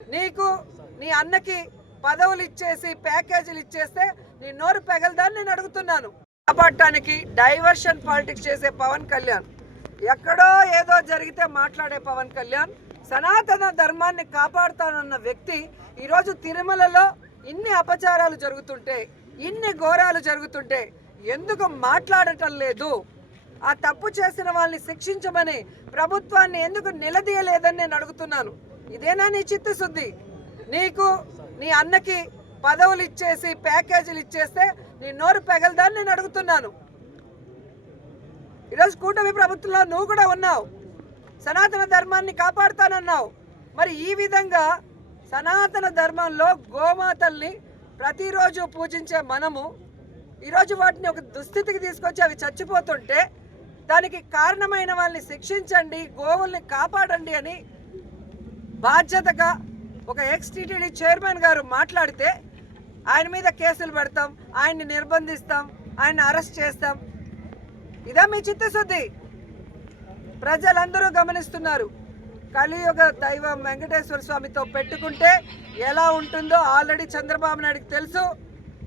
నీకు నీ అన్నకి పదవులు ఇచ్చేసి ప్యాకేజీలు ఇచ్చేస్తే నీ నోరు పెగలదని నేను అడుగుతున్నాను. కాపాడటానికి డైవర్షన్ పాలిటిక్స్ చేసే పవన్ కళ్యాణ్, ఎక్కడో ఏదో జరిగితే మాట్లాడే పవన్ కళ్యాణ్, సనాతన ధర్మాన్ని కాపాడుతానన్న వ్యక్తి ఈరోజు తిరుమలలో ఇన్ని అపచారాలు జరుగుతుంటే, ఇన్ని ఘోరాలు జరుగుతుంటే ఎందుకు మాట్లాడటం లేదు? ఆ తప్పు చేసిన వాళ్ళని శిక్షించమని ప్రభుత్వాన్ని ఎందుకు నిలదీయలేదని నేను అడుగుతున్నాను. ఇదేనా నీ చిత్తశుద్ధి? నీకు నీ అన్నకి పదవులు ఇచ్చేసి ప్యాకేజీలు ఇచ్చేస్తే నీ నోరు పెగలదని నేను అడుగుతున్నాను. ఈరోజు కూటమి ప్రభుత్వంలో నువ్వు కూడా ఉన్నావు, సనాతన ధర్మాన్ని కాపాడుతానన్నావు. మరి ఈ విధంగా సనాతన ధర్మంలో గోమాతల్ని ప్రతిరోజు పూజించే మనము ఈరోజు వాటిని ఒక దుస్థితికి తీసుకొచ్చి అవి చచ్చిపోతుంటే దానికి కారణమైన వాళ్ళని శిక్షించండి, గోవుల్ని కాపాడండి అని బాధ్యతగా ఒక ఎక్స్-టీటీడీ చైర్మన్ గారు మాట్లాడితే ఆయన మీద కేసులు పెడతాం, ఆయన్ని నిర్బంధిస్తాం, ఆయన్ని అరెస్ట్ చేస్తాం. ఇదా మీ చిత్తశుద్ధి? ప్రజలందరూ గమనిస్తున్నారు. కలియుగ దైవం వెంకటేశ్వర స్వామితో పెట్టుకుంటే ఎలా ఉంటుందో ఆల్రెడీ చంద్రబాబు నాయుడుకి తెలుసు.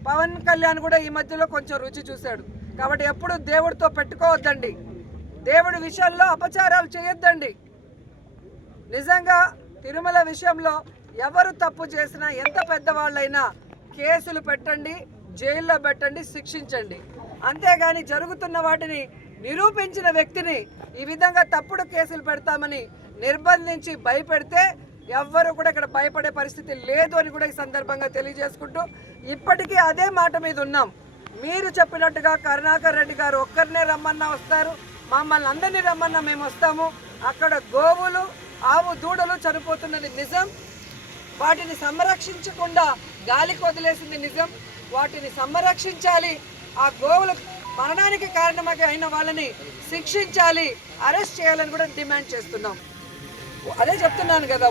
పవన్ కళ్యాణ్ కూడా ఈ మధ్యలో కొంచెం రుచి చూశాడు. కాబట్టి ఎప్పుడు దేవుడితో పెట్టుకోవద్దండి, దేవుడి విషయంలో అపచారాలు చేయొద్దండి. నిజంగా తిరుమల విషయంలో ఎవరు తప్పు చేసినా, ఎంత పెద్దవాళ్ళైనా కేసులు పెట్టండి, జైల్లో పెట్టండి, శిక్షించండి. అంతేగాని జరుగుతున్న వాటిని నిరూపించిన వ్యక్తిని ఈ విధంగా తప్పుడు కేసులు పెడతామని నిర్బంధించి భయపెడితే ఎవ్వరు కూడా ఇక్కడ భయపడే పరిస్థితి లేదు అని కూడా ఈ సందర్భంగా తెలియజేసుకుంటూ, ఇప్పటికీ అదే మాట మీద ఉన్నాం. మీరు చెప్పినట్టుగా కరుణాకర్ రెడ్డి గారు ఒక్కరినే రమ్మన్నా వస్తారు, మమ్మల్ని అందరినీ రమ్మన్నా మేము వస్తాము. అక్కడ గోవులు, ఆవు దూడలు చనిపోతున్నది నిజం, వాటిని సంరక్షించకుండా గాలికి వదిలేసింది నిజం. వాటిని సంరక్షించాలి, ఆ గోవుల మరణానికి కారణమైన వాళ్ళని శిక్షించాలి, అరెస్ట్ చేయాలని కూడా డిమాండ్ చేస్తున్నాం. అదే చెప్తున్నాను కదా.